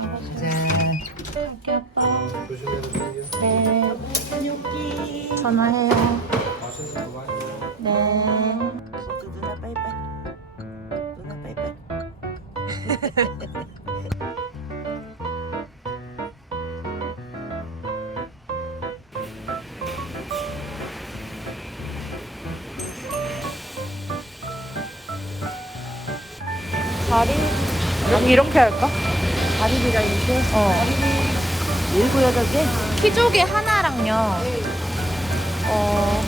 네. 갈게 아빠. 조심해서 챙겨. 네. 다녀올게. 전화해요. 맛있는 거 많이 먹어. 네. 누나 빠이빠이. 누나 빠이빠이. 다리 여기 이렇게 할까? 다리비가 이렇게 어. 7, 8개? 키조개 하나랑요. 어.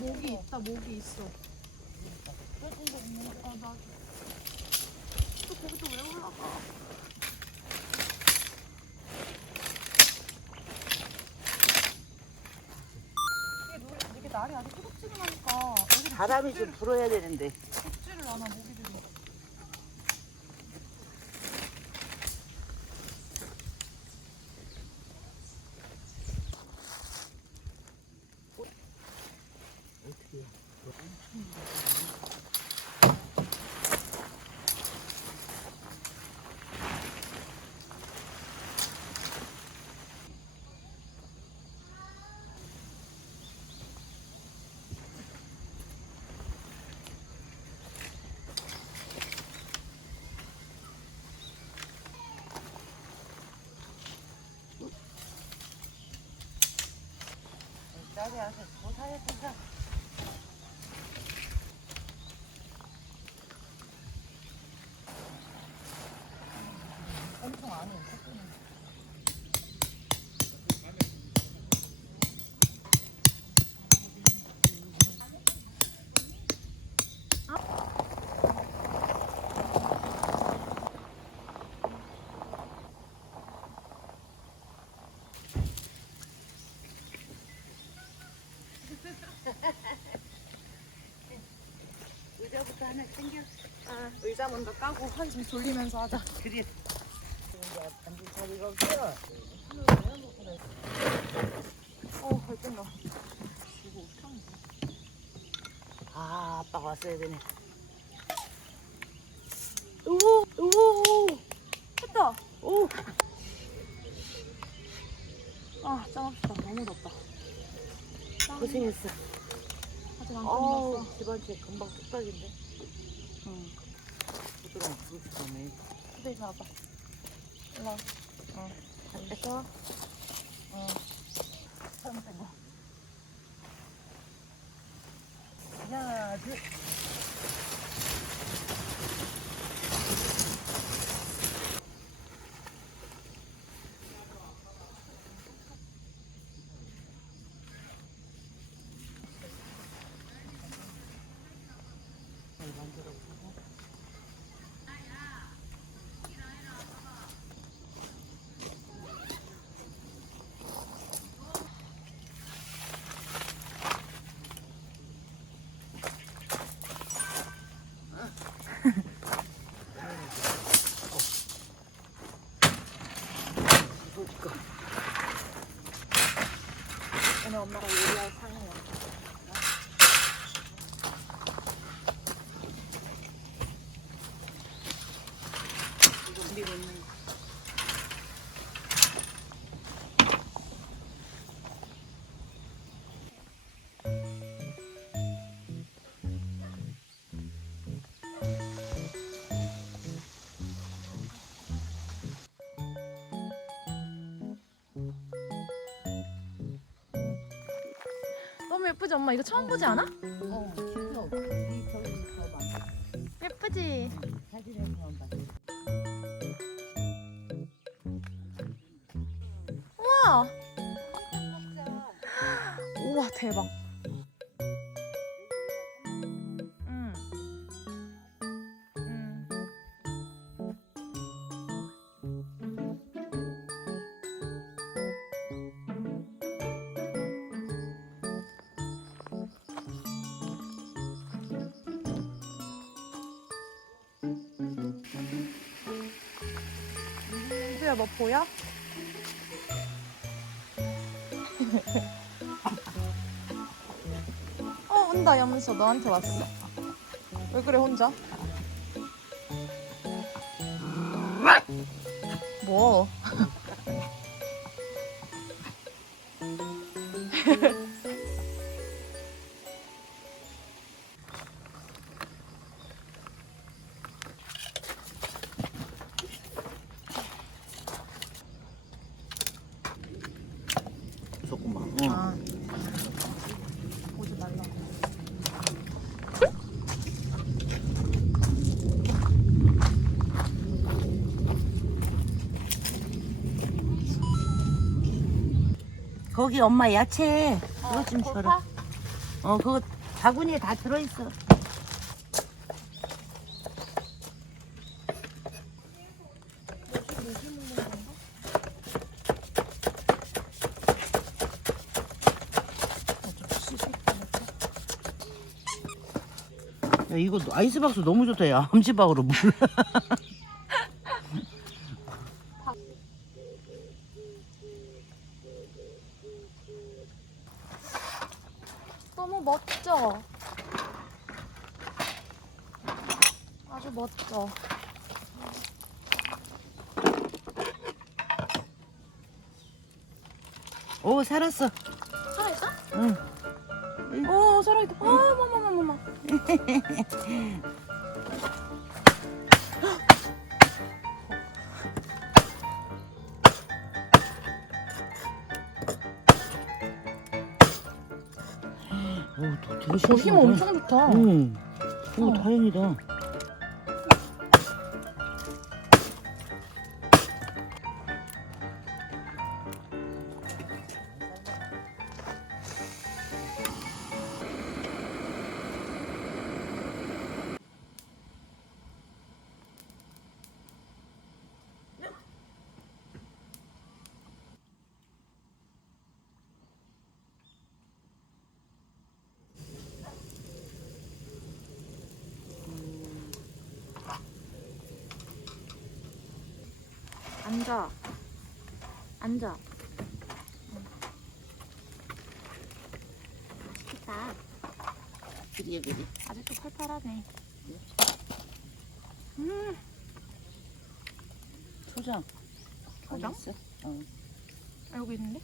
모기 있다, 모기 있어. 아, 나. 또 거기 또 왜 올라가? 이게 날이 아주 후덥지근하니까 여기서 바람이 좀 불어야 되는데. 좁지를 않아, 모기들이. 어떻게 딸이 와서 뭐 사야 된다. 엄청 안에 있어. 의자부터 하나 챙겨. 의자 먼저 까고 한숨 돌리면서 하자. 그래. 반지 자리가 없어. 갈증나. 이거 어떻게 하는 거야? 아, 아빠가 왔어야 되네. 오! 했다! 오! 아, 짠합시다. 너무 덥다. 짠. 고생했어. 아직 안 어우, 끝났어. 집안채 금방 뚝딱인데. 응. 부드러운 부르스러네. 후대기 잡아. 일로 와. 됐어? 잘못된 거. 하나, 둘. 오늘 엄마가 요리할 상이야. 이거 밀고 있는 거. 예쁘지 엄마? 이거 처음 보지 않아? 진짜 이 저기 더 많아. 예쁘지? 사진에서만 봤어. 우와. 우와 대박. 응. 응. 수야 너 보여? 온다 염소 너한테 왔어. 왜 그래 혼자? 뭐? 무섭구만. 아. 오지 말라. 거기 엄마 야채 그거 좀 그거 줘라. 그거 바구니에 다 들어있어. 야, 이거 아이스박스 너무 좋다. 야, 함지박으로 물. 너무 멋져. 아주 멋져. 오, 살았어. 살아있어? 응. 오 살아있다. 어머머머머머. 오, 되게 힘 신기하다. 엄청 좋다. 응. 오, 어. 다행이다. 앉아. 앉아. 맛있겠다. 그래. 아직도 팔팔하네. 초장. 초장? 어디 있어? 어. 아, 여기 있는데?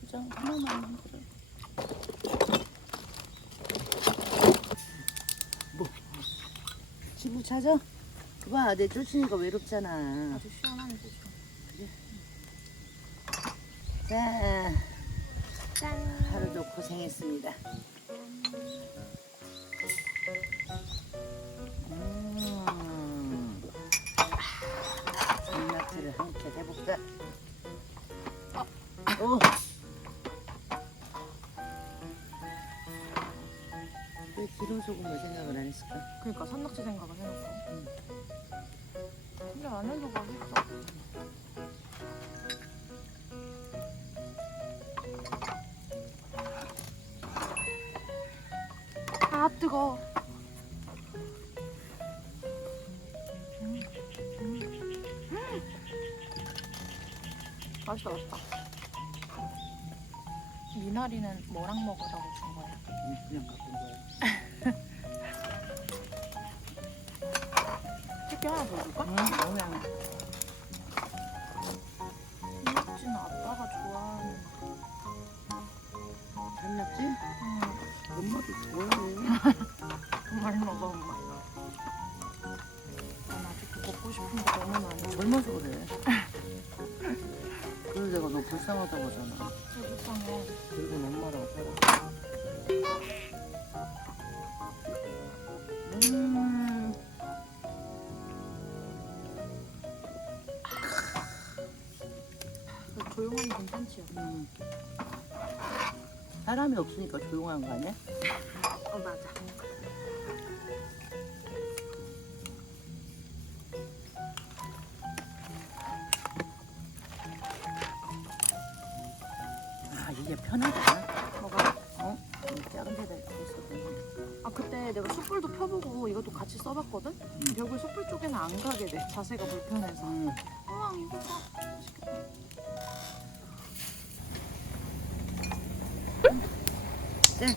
초장 하나만 만들어. 뭐? 친구 찾아? 봐, 내 쫓으니까 외롭잖아. 아주 시원하네 지금. 자, 짠. 하루도 고생했습니다. 장낙지를 한 캔 해볼까? 오. 왜 기름 소금을 생각을 안 했을까? 그러니까 산낙지 생각을 해놓고. 근데 안 해도 맛있어. 아 뜨거워. 맛있다. 미나리는 뭐랑 먹으라고 준 거야? 그냥 갖고 온 거야. 치킨 하나 더 줄까? 그냥 산낙지는 아빠가 좋아하는. 산낙지? 응. 엄마도 좋아해. 정말 먹어 엄마. 난 아직도 먹고 싶은 거 너무 많아. 젊어서 그래. 그래서 내가 엄마가 너 불쌍하다고 하잖아. 불쌍해. 그리고 엄마랑 살아. 조용하니 괜찮지? 사람이 없으니까 조용한 거 아니야? 맞아. 아 이게 편하다. 뭐가? 어? 이 작은 데다 이렇게 있어. 아 그때 내가 숯불도 펴보고 이것도 같이 써봤거든? 결국 숯불 쪽에는 안 가게 돼. 자세가 불편해서. 우와 이거 봐. 맛있겠다. 네.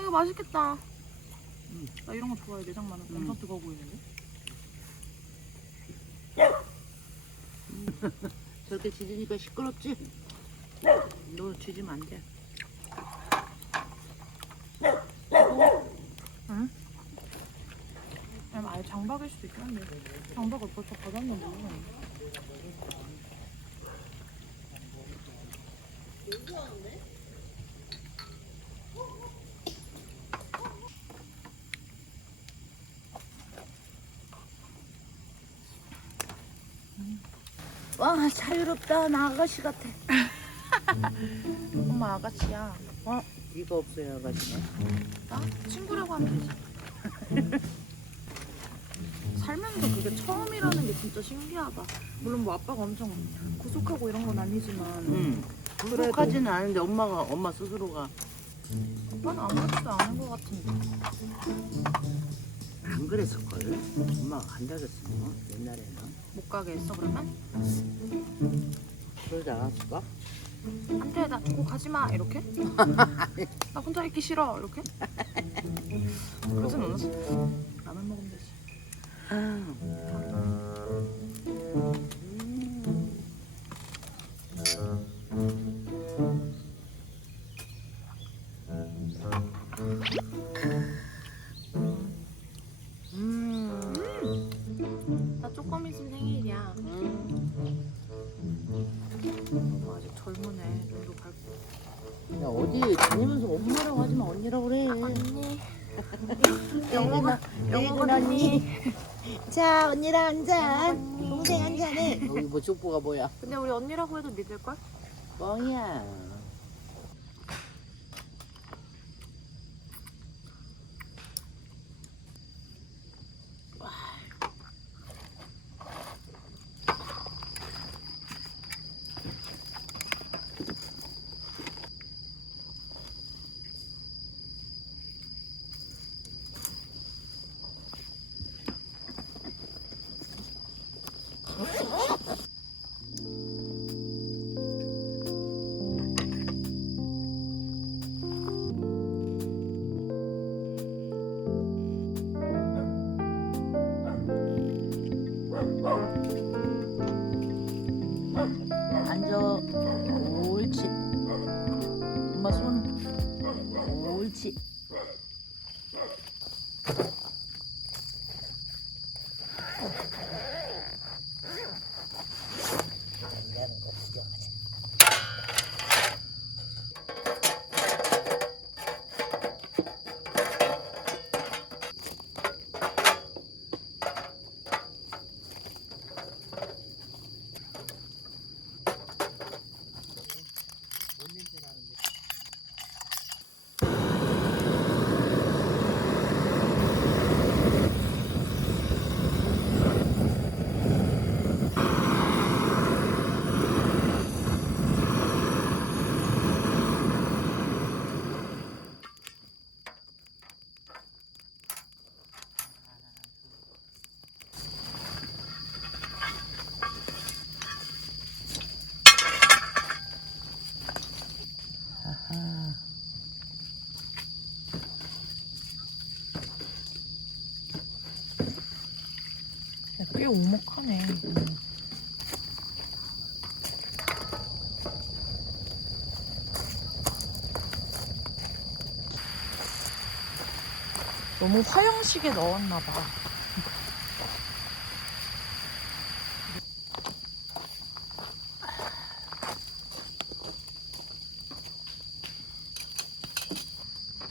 이거 맛있겠다. 나 이런 거 좋아해. 내장 많은 거 엄청 뜨거워 보이는데? 저렇게 지지니까 시끄럽지? 너 지지면 안 돼. 응? 아니면 아예 장박일 수도 있겠는데. 장박을 벌써 받았는데. 와 자유롭다. 나 아가씨 같아. 엄마 아가씨야. 어? 이거 없어요 아가씨네. 나? 친구라고 하면 되지. 살면서 그게 처음이라는 게 진짜 신기하다. 물론 뭐 아빠가 엄청 구속하고 이런 건 아니지만 부족하지는 않은데 엄마 스스로가 오빠는 아무렇지도 않은 것 같은데. 안 그랬을걸? 엄마가 간다겠어 옛날에는. 못 가게 했어 그러면? 그러지 않았을까? 안돼 나 두고 가지마 이렇게? 나 혼자 있기 싫어 이렇게? 그러진 않았어. 라면 먹으면 되지. 나 조금 있으면 생일이야. 너 아직 젊으네. 눈도 밝고. 야 어디 다니면서 엄마라고 하지 마 언니라고 그래. 언니. 영어가 언니. 자 언니랑 한잔. 동생 한잔해. 여기 뭐 족보가 뭐야? 근데 우리 언니라고 해도 믿을걸? 뻥이야. 앉아. 옳지. 엄마 손. 옳지. 하는 거 구경하자. 뭔 냄새 나는데? 꽤 오목하네. 너무 화형식에 넣었나 봐.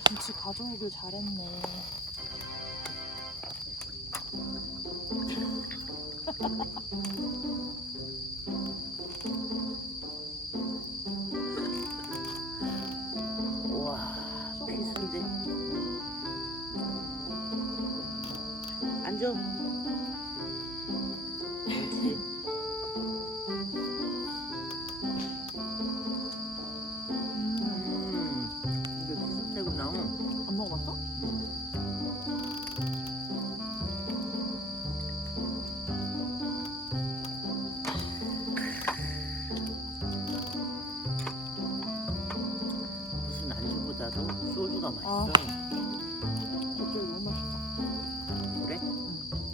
김치 가져오길 잘했네. 우와, 필수인데. 앉아. 그렇지. 이게 무슨 내고 나오? 안 먹어봤어? 무슨 안주보다도 소주가 맛있어. 겉절이 너무 맛있다. 그래?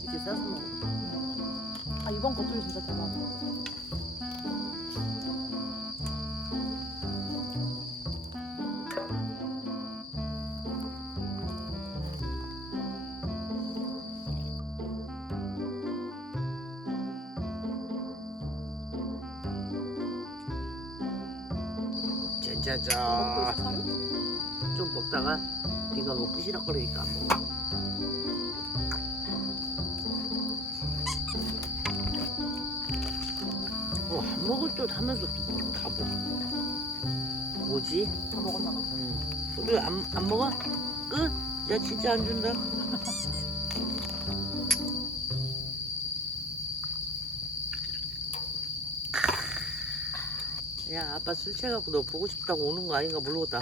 이렇게 싸서 먹어. 아 이번 겉절이 진짜 대박이야. 짠짜짜. 좀 먹다가 네가 먹고 시락거리니까 안 먹어. 안 먹을 듯 하면서 또 다 먹어. 뭐지? 다 먹었나 봐. 소주 안 먹어? 끝? 야 진짜 안 준다. 야 아빠 술 취해갖고 너 보고 싶다고 오는 거 아닌가 모르겠다.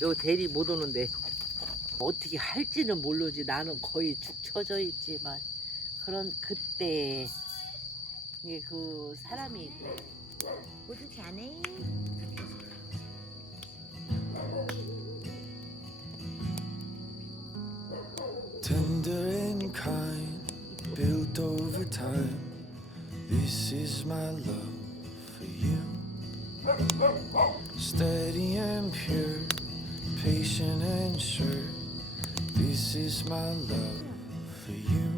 여기 대리 못 오는데 어떻게 할지는 모르지. 나는 거의 축 처져 있지만 그런 그때 이게 그 사람이 그래. 모두 자네. Tender and kind, built over time. This is my love for you. Steady and pure, patient and sure. This is my love for you.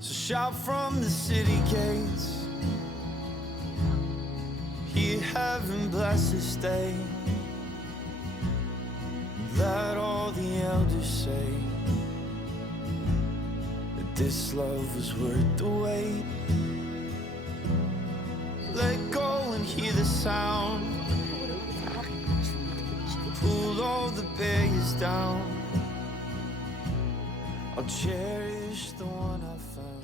So shout from the city gates, hear heaven bless this day. Let all the elders say that this love was worth the wait. Let go and hear the sound, pull all the barriers down. I'll cherish the one I found.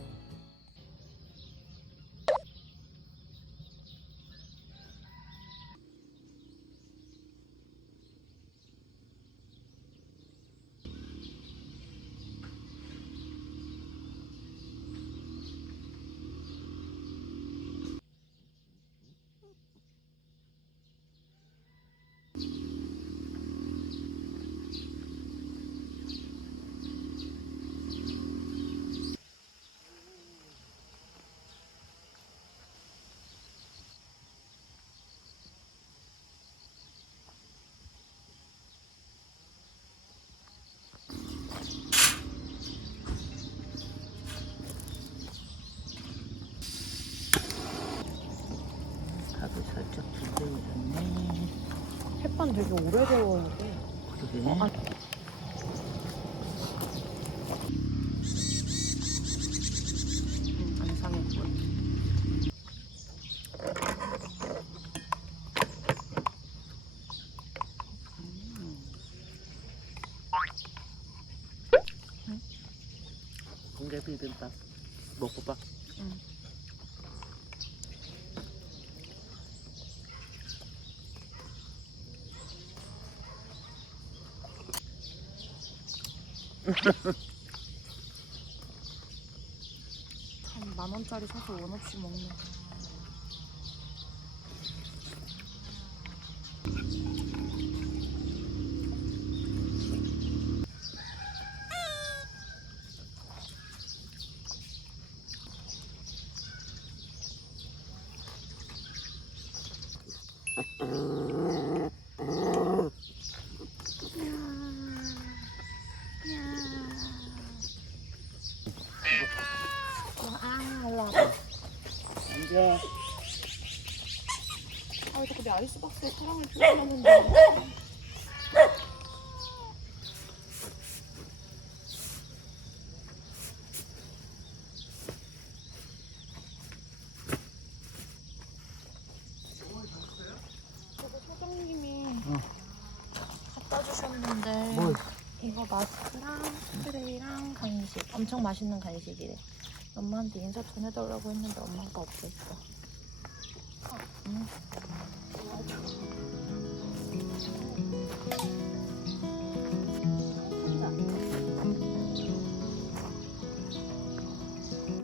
가도 살짝 두꺼워졌네. 햇반 되게 오래 데웠는데. 그러게. 안 상했고. 공개 비빔밥 먹어봐. 응. 참 10,000원짜리 사서 원 없이 먹네. 이제 아, 왜 자꾸 내 아이스박스에 사랑을 표현하는데. 갖다 주셨는데 뭘? 이거 마스크랑 스프레이랑 간식. 엄청 맛있는 간식이래. 엄마한테 인사 전해달라고 했는데 엄마가 없었어.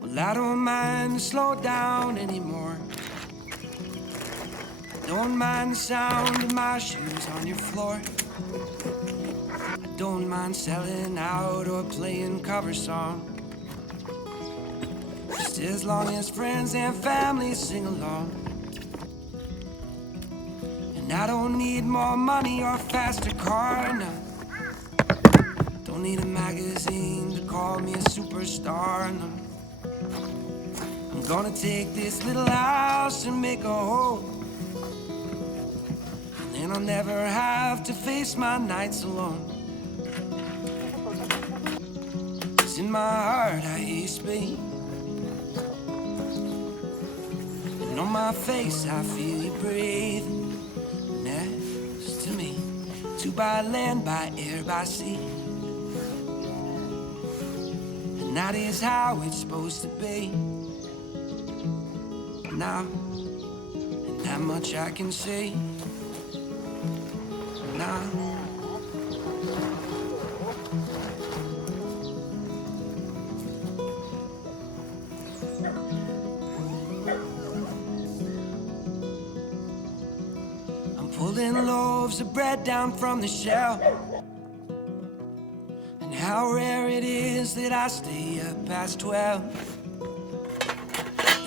Well, I don't mind to slow down anymore. I don't mind the sound of my shoes on your floor. I don't mind selling out or playing cover songs. Just as long as friends and family sing along. And I don't need more money or a faster car, no. Don't need a magazine to call me a superstar, no. I'm gonna take this little house and make a home. And then I'll never have to face my nights alone. 'Cause in my heart I hear you speak. And on my face I feel you breathe next to me. Two by land, by air, by sea. And that is how it's supposed to be. Now, and that much I can say. Now. I'm pulling loaves of bread down from the shelf. And how rare it is that I stay up past 12.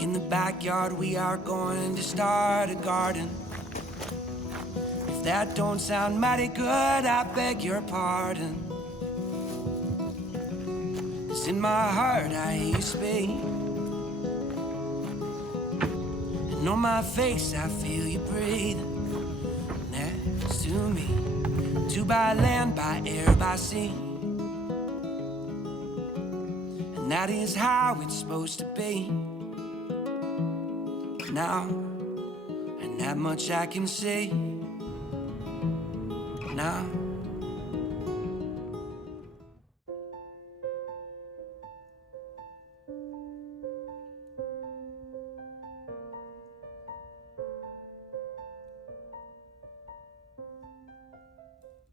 In the backyard we are going to start a garden. If that don't sound mighty good, I beg your pardon. 'Cause in my heart I hear you speak. And on my face I feel you breathe next to me. Two by land, by air, by sea. And that is how it's supposed to be. Now, and that much I can say. Now.